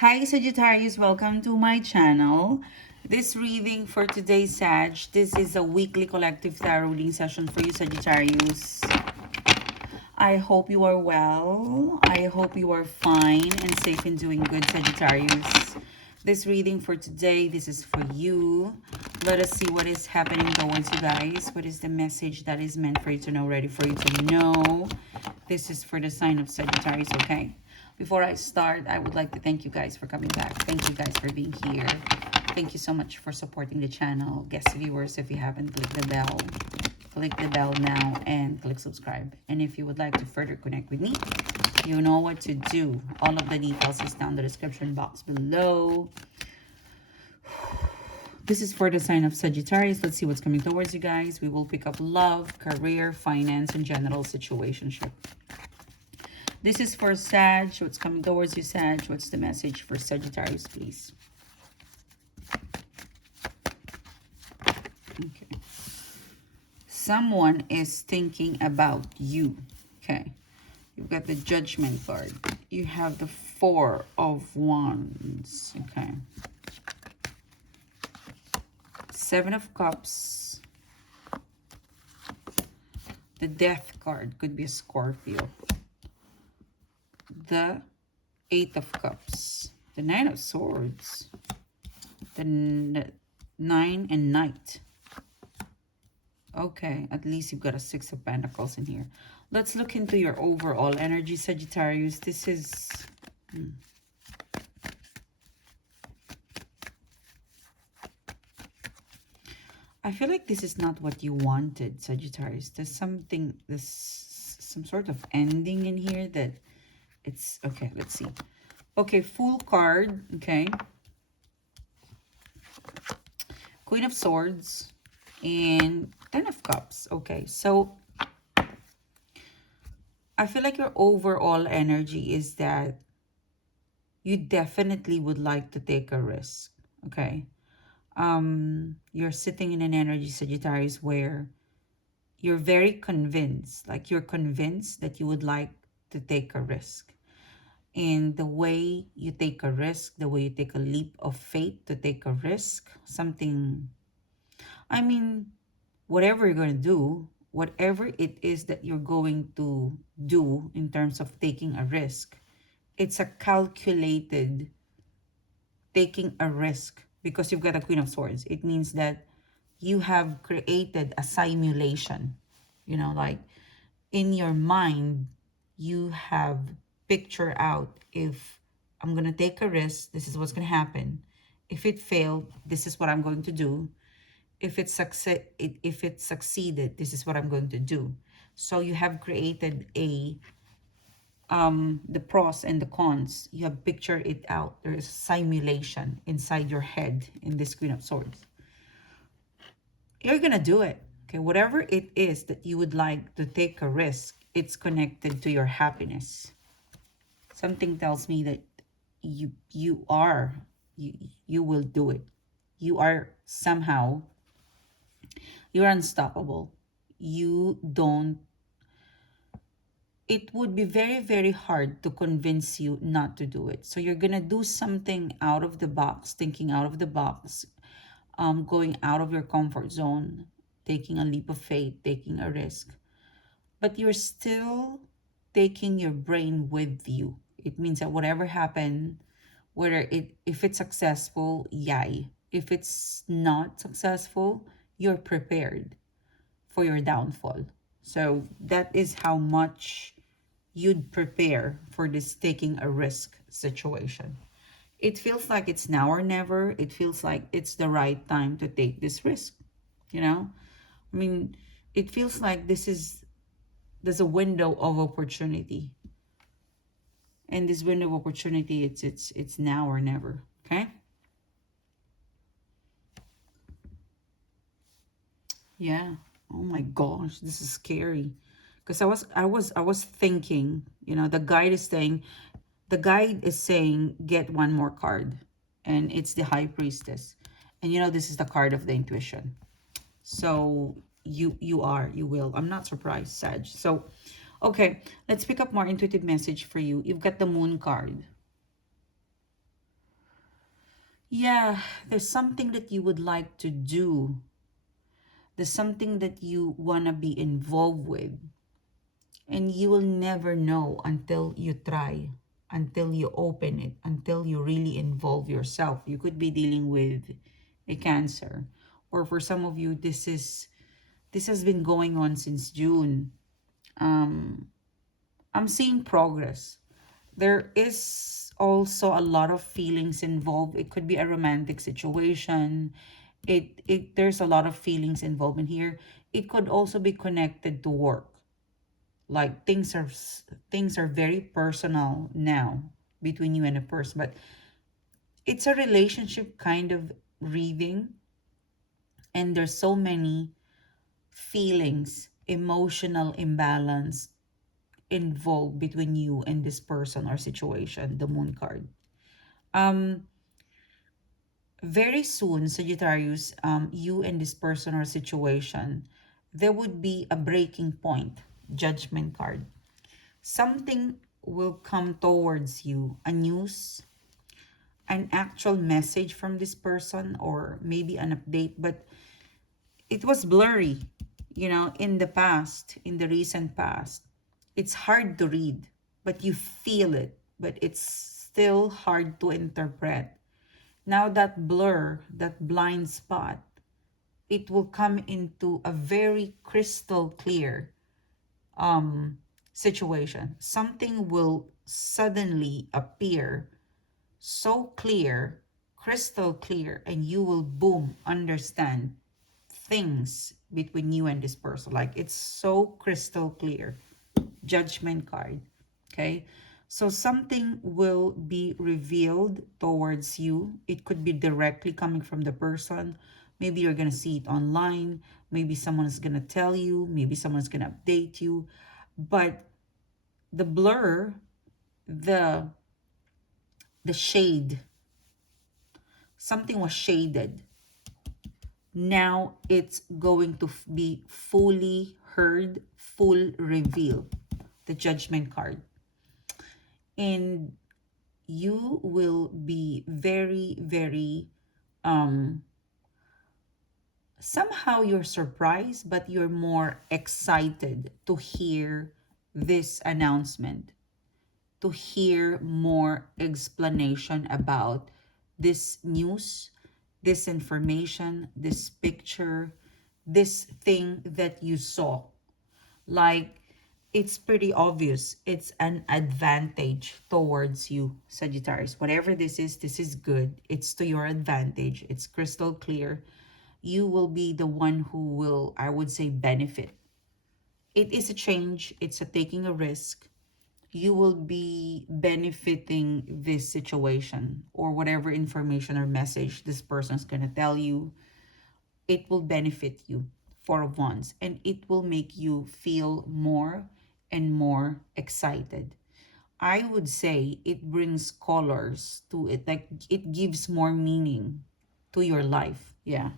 Hi Sagittarius, welcome to my channel. This reading for today, Sag, this is a weekly collective tarot reading session for you Sagittarius. I hope you are well. I hope you are fine and safe and doing good, Sagittarius. This reading for today, this is for you. Let us see what is happening towards you guys. What is the message that is meant for you to know, ready for you to know? This is for the sign of Sagittarius, okay? Before I start, I would like to thank you guys for coming back. Thank you guys for being here. Thank you so much for supporting the channel. Guest viewers, if you haven't clicked the bell, click the bell now and click subscribe. And if you would like to further connect with me, you know what to do. All of the details is down the description box below. This is for the sign of Sagittarius. Let's see what's coming towards you guys. We will pick up love, career, finance, and general situationship. This is for Sag. What's coming towards you, Sag? What's the message for Sagittarius, please? Okay. Someone is thinking about you. Okay. You've got the Judgment card. You have the Four of Wands. Okay. Seven of Cups. The Death card. Could be a Scorpio. The Eight of Cups. The Nine of Swords. The Nine and Knight. Okay, at least you've got a Six of Pentacles in here. Let's look into your overall energy, Sagittarius. This is... I feel like this is not what you wanted, Sagittarius. There's some sort of ending in here that it's... Okay, let's see. Okay, Fool card. Okay. Queen of Swords. And Ten of Cups. Okay, so I feel like your overall energy is that you definitely would like to take a risk. Okay. You're sitting in an energy, Sagittarius, where you're very convinced, like you're convinced that you would like to take a risk. And the way you take a risk, the way you take a leap of faith to take a risk, something, I mean, whatever you're going to do, whatever it is that you're going to do in terms of taking a risk, it's a calculated taking a risk because you've got a Queen of Swords. It means that you have created a simulation, you know, like in your mind, you have pictured out, if I'm going to take a risk, this is what's going to happen. If it failed, this is what I'm going to do. If it succeeded, this is what I'm going to do. So you have created the pros and the cons. You have pictured it out. There is simulation inside your head in this Queen of Swords. You're gonna do it. Okay, whatever it is that you would like to take a risk, it's connected to your happiness. Something tells me that you will do it. You are somehow, you're unstoppable. You don't, it would be very, very hard to convince you not to do it. So you're going to do something out of the box, thinking out of the box, going out of your comfort zone, taking a leap of faith, taking a risk. But you're still taking your brain with you. It means that whatever happened, if it's successful, yay. If it's not successful, you're prepared for your downfall. So that is how much you'd prepare for this taking a risk situation. It feels like it's now or never. It feels like it's the right time to take this risk. You know, I mean, it feels like there's a window of opportunity. And this window of opportunity, it's now or never. Okay. Yeah. Oh my gosh, this is scary. Because I was thinking, you know, the guide is saying get one more card, and it's the High Priestess. And you know, this is the card of the intuition. So you will. I'm not surprised, Sag. So okay, let's pick up more intuitive message for you. You've got the Moon card. Yeah, there's something that you would like to do. There's something that you want to be involved with. And you will never know until you try, until you open it, until you really involve yourself. You could be dealing with a cancer. Or for some of you, this has been going on since June. Um, I'm seeing progress. There is also a lot of feelings involved. It could be a romantic situation. It there's a lot of feelings involved in here. It could also be connected to work. Like things are very personal now between you and a person, but it's a relationship kind of reading, and there's so many feelings, emotional imbalance involved between you and this person or situation, the moon card. um Very soon, Sagittarius, you and this person or situation, there would be a breaking point. Judgment card. Something will come towards you, a news, an actual message from this person, or maybe an update, but it was blurry, in the past, in the recent past. It's hard to read, but you feel it, but it's still hard to interpret. Now that blur, that blind spot, it will come into a very crystal clear situation. Something will suddenly appear so clear, crystal clear, and you will boom understand things between you and this person. Like it's so crystal clear. Judgment card. Okay. So something will be revealed towards you. It could be directly coming from the person. Maybe you're going to see it online. Maybe someone's going to tell you. Maybe someone's going to update you. But the blur, the the shade, something was shaded. Now it's going to be fully heard, full reveal. The judgment card. And you will be very, very, um somehow you're surprised, but you're more excited to hear this announcement, to hear more explanation about this news, this information, this picture, this thing that you saw. Like, it's pretty obvious. It's an advantage towards you, Sagittarius. Whatever this is good. It's to your advantage. It's crystal clear. You will be the one who will, I would say, benefit. It is a change. It's a taking a risk. You will be benefiting this situation or whatever information or message this person is going to tell you. It will benefit you for once, and it will make you feel more and more excited. I would say it brings colors to it, like it gives more meaning to your life. Yeah,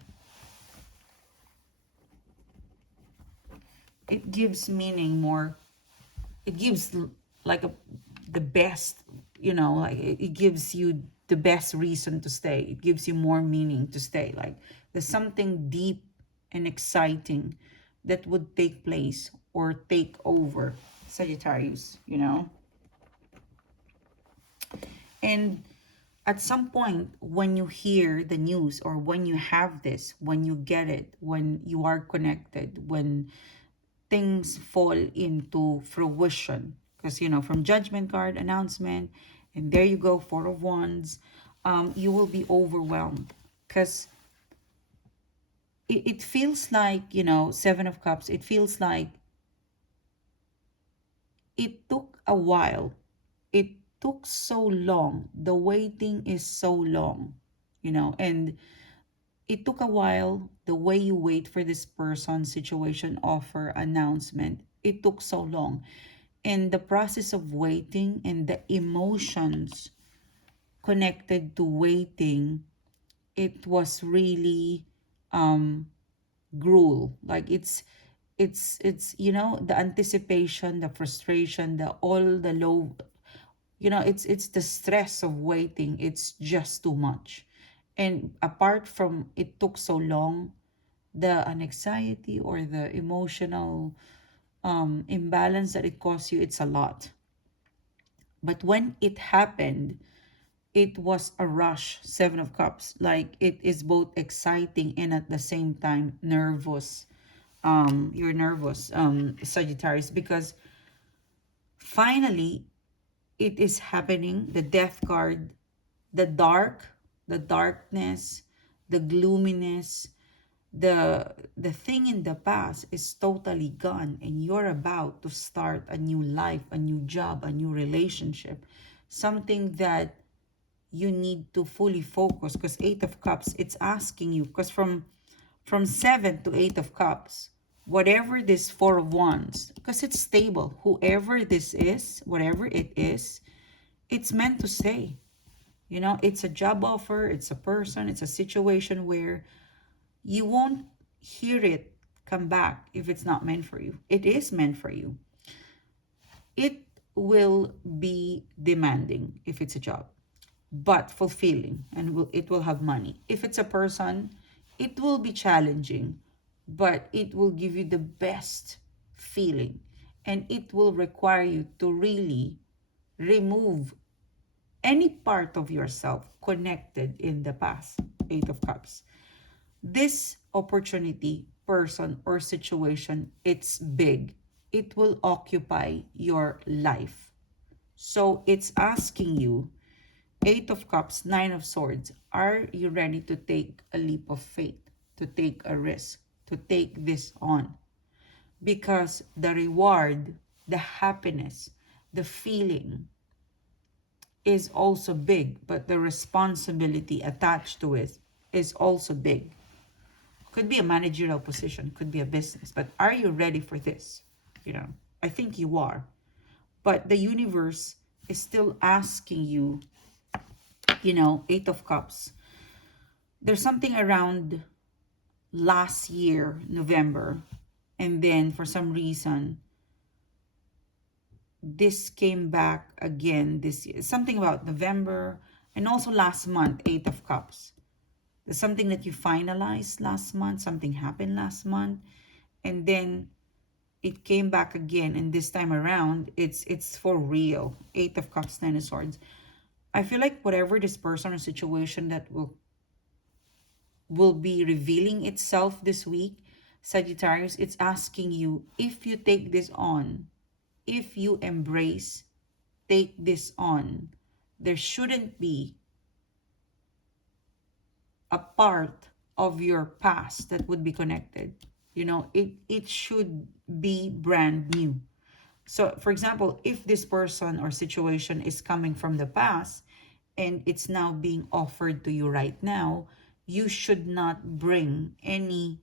it gives meaning more. It gives like the best, like it gives you the best reason to stay. It gives you more meaning to stay. Like there's something deep and exciting that would take place or take over, Sagittarius. And at some point, when you hear the news, or when you have this, when you get it, when you are connected, when things fall into fruition, because from judgment card, announcement, and there you go, Four of Wands, you will be overwhelmed, because it feels like, Seven of Cups, it feels like it took a while. It took so long. The waiting is so long, and it took a while. The way you wait for this person, situation, offer, announcement, it took so long. And the process of waiting and the emotions connected to waiting, it was really um gruel. Like it's the anticipation, the frustration, the all the low, it's the stress of waiting. It's just too much. And apart from it took so long, the anxiety or the emotional imbalance that it caused you, it's a lot. But when it happened, it was a rush. Seven of Cups, like it is both exciting and at the same time nervous. You're nervous, Sagittarius, because finally it is happening. The Death card, the darkness, the gloominess, the thing in the past is totally gone, and you're about to start a new life, a new job, a new relationship, something that you need to fully focus. Because Eight of Cups, it's asking you, because from Seven to Eight of Cups, whatever this Four of Wands, because it's stable, whoever this is, whatever it is, it's meant to stay. You know, it's a job offer, it's a person, it's a situation where you won't hear it come back if it's not meant for you. It is meant for you. It will be demanding if it's a job, but fulfilling, and it will have money. If it's a person, it will be challenging, but it will give you the best feeling, and it will require you to really remove any part of yourself connected in the past. Eight of Cups. This opportunity, person, or situation, it's big. It will occupy your life. So it's asking you, Eight of Cups, Nine of Swords, are you ready to take a leap of faith, to take a risk, to take this on? Because the reward, the happiness, the feeling is also big, but the responsibility attached to it is also big. Could be a managerial position, could be a business, but are you ready for this? You know, I think you are. But the universe is still asking you, you know, Eight of Cups. There's something around last year, November, and then for some reason, this came back again this year. Something about November, and also last month, Eight of Cups. There's something that you finalized last month, something happened last month, and then it came back again, and this time around it's for real. Eight of Cups, Nine of Swords. I feel like whatever this person or situation that will be revealing itself this week, Sagittarius, it's asking you, if you take this on, if you embrace, take this on, there shouldn't be a part of your past that would be connected. You know, it should be brand new. So for example, if this person or situation is coming from the past and it's now being offered to you right now, you should not bring any,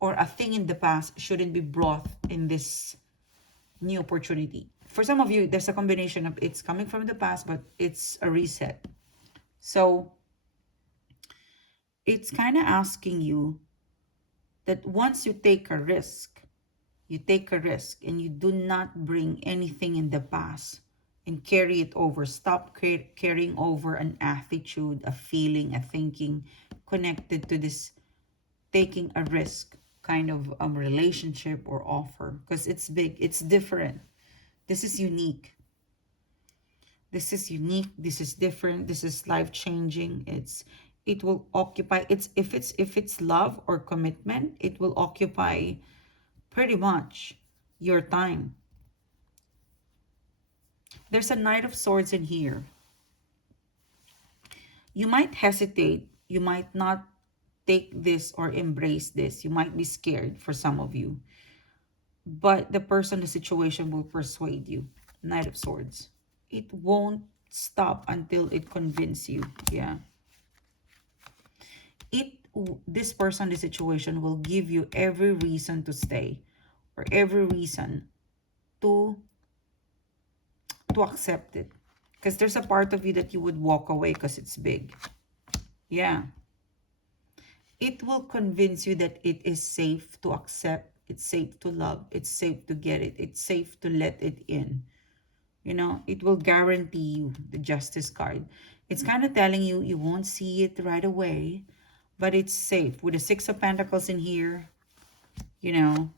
or a thing in the past shouldn't be brought in this new opportunity. For some of you, there's a combination of it's coming from the past, but it's a reset. So it's kind of asking you that once you take a risk, you take a risk and you do not bring anything in the past and carry it over. Stop carrying over an attitude, a feeling, a thinking connected to this taking a risk kind of relationship or offer, because it's big, it's different. This is unique. This is unique. This is different. This is life-changing. It will occupy, if it's love or commitment, it will occupy pretty much your time. There's a Knight of Swords in here. You might hesitate. You might not take this or embrace this. You might be scared for some of you. But the person, the situation will persuade you. Knight of Swords. It won't stop until it convinces you. Yeah. This person, the situation will give you every reason to stay, or every reason to accept it, because there's a part of you that you would walk away because it's big. Yeah, it will convince you that it is safe to accept, it's safe to love, it's safe to get it, it's safe to let it in. It will guarantee you the justice card. It's kind of telling you you won't see it right away, but it's safe. With the Six of Pentacles in here, you know,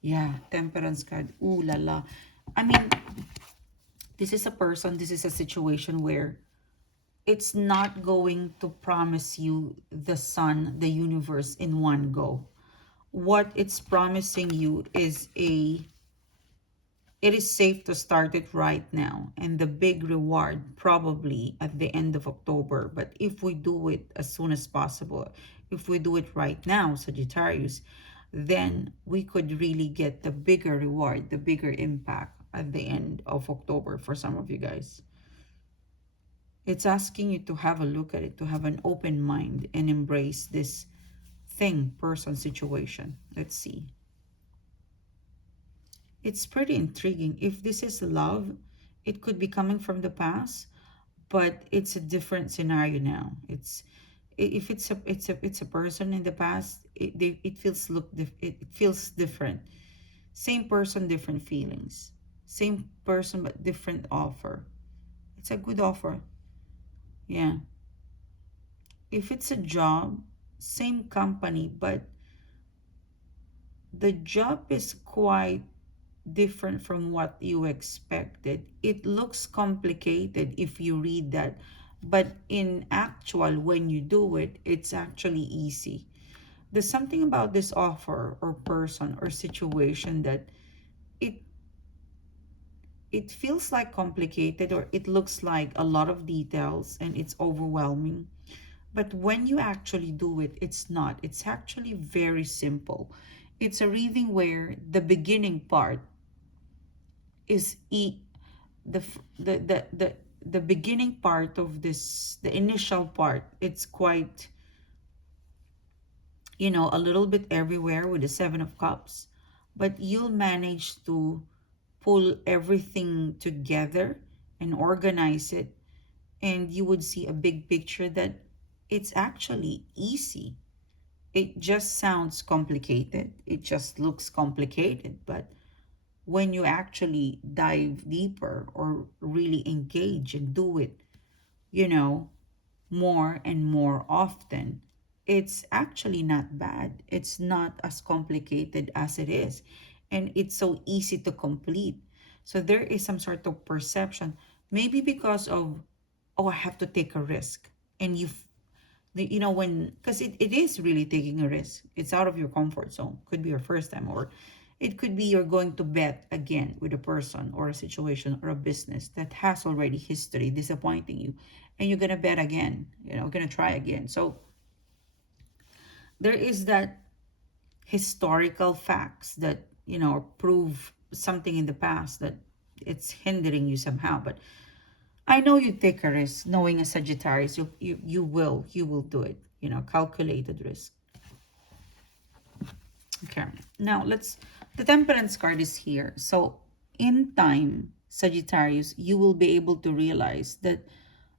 yeah, Temperance card. Ooh la la. I mean, this is a person, this is a situation where it's not going to promise you the sun, the universe in one go. What it's promising you is it is safe to start it right now, and the big reward probably at the end of October. But if we do it as soon as possible, if we do it right now, Sagittarius, then we could really get the bigger reward, the bigger impact at the end of October for some of you guys. It's asking you to have a look at it, to have an open mind and embrace this thing, person, situation. Let's see. It's pretty intriguing. If this is love, it could be coming from the past, but it's a different scenario now. If it's a person in the past, it feels it feels different. Same person, different feelings. Same person but different offer. It's a good offer. Yeah. If it's a job, same company, but the job is quite different from what you expected. It looks complicated if you read that, but in actual, when you do it, it's actually easy. There's something about this offer or person or situation that it it feels like complicated, or it looks like a lot of details and it's overwhelming. But when you actually do it, it's not. It's actually very simple. It's a reading where the beginning part is the f- the beginning part of this, the initial part, it's quite, a little bit everywhere with the Seven of Cups, but you'll manage to pull everything together and organize it, and you would see a big picture that it's actually easy. It just sounds complicated, it just looks complicated, but when you actually dive deeper or really engage and do it, you know, more and more often, it's actually not bad. It's not as complicated as it is. And it's so easy to complete. So there is some sort of perception, maybe because of, oh, I have to take a risk. And when, because it is really taking a risk. It's out of your comfort zone. Could be your first time, or it could be you're going to bet again with a person or a situation or a business that has already history disappointing you, and you're gonna bet again, gonna try again. So there is that historical facts that, prove something in the past that it's hindering you somehow. But I know you take a risk. Knowing a Sagittarius, you will do it. Calculated risk. Okay. Now the Temperance card is here. So in time, Sagittarius, you will be able to realize that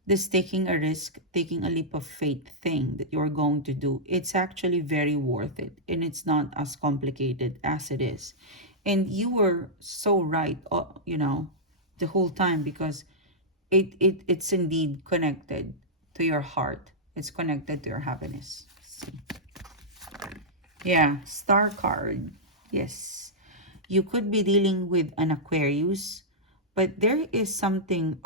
this taking a risk, taking a leap of faith thing that you're going to do, it's actually very worth it. And it's not as complicated as it is. And you were so right, the whole time, because it's indeed connected to your heart. It's connected to your happiness. Let's see. Yeah, star card. Yes. You could be dealing with an Aquarius, but there is something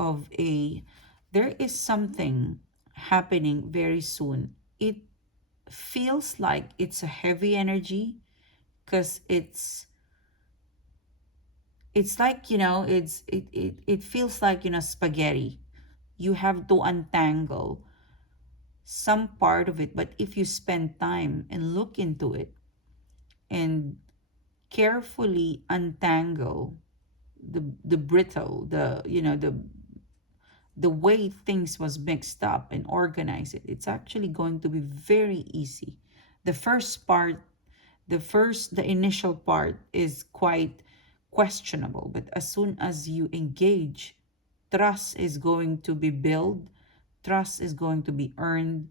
happening very soon. It feels like it's a heavy energy, because it's like, it feels like, spaghetti. You have to untangle some part of it, but if you spend time and look into it and carefully untangle the brittle, the way things was mixed up, and organize it, it's actually going to be very easy. The first part, the initial part is quite questionable, but as soon as you engage, trust is going to be built, trust is going to be earned,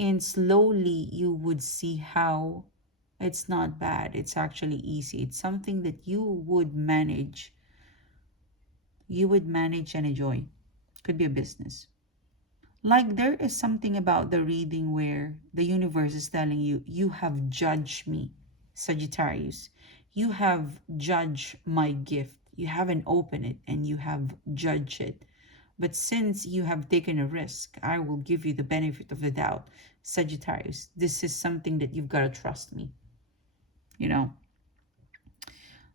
and slowly you would see how it's not bad. It's actually easy. It's something that you would manage you would manage and enjoy. Could be a business. Like there is something about the reading where the universe is telling you, you have judged me, Sagittarius. You have judged my gift. You haven't opened it and you have judged it. But since you have taken a risk, I will give you the benefit of the doubt, Sagittarius. This is something that you've got to trust me. You know,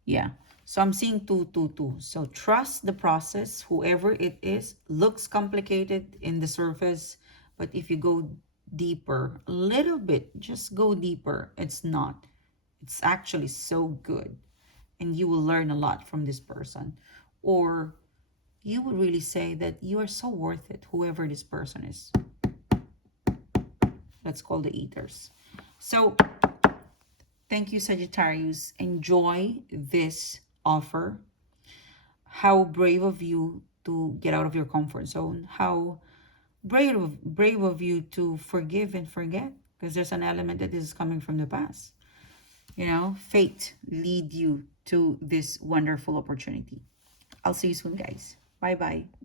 yeah. So I'm seeing two, two, two. So trust the process, whoever it is. Looks complicated in the surface, but if you go deeper, a little bit, just go deeper. It's not. It's actually so good. And you will learn a lot from this person. Or you would really say that you are so worth it, whoever this person is. Let's call the eaters. So thank you, Sagittarius. Enjoy this offer. How brave of you to get out of your comfort zone. How brave of you to forgive and forget. Because there's an element that is coming from the past. You know, fate lead you to this wonderful opportunity. I'll see you soon, guys. Bye-bye.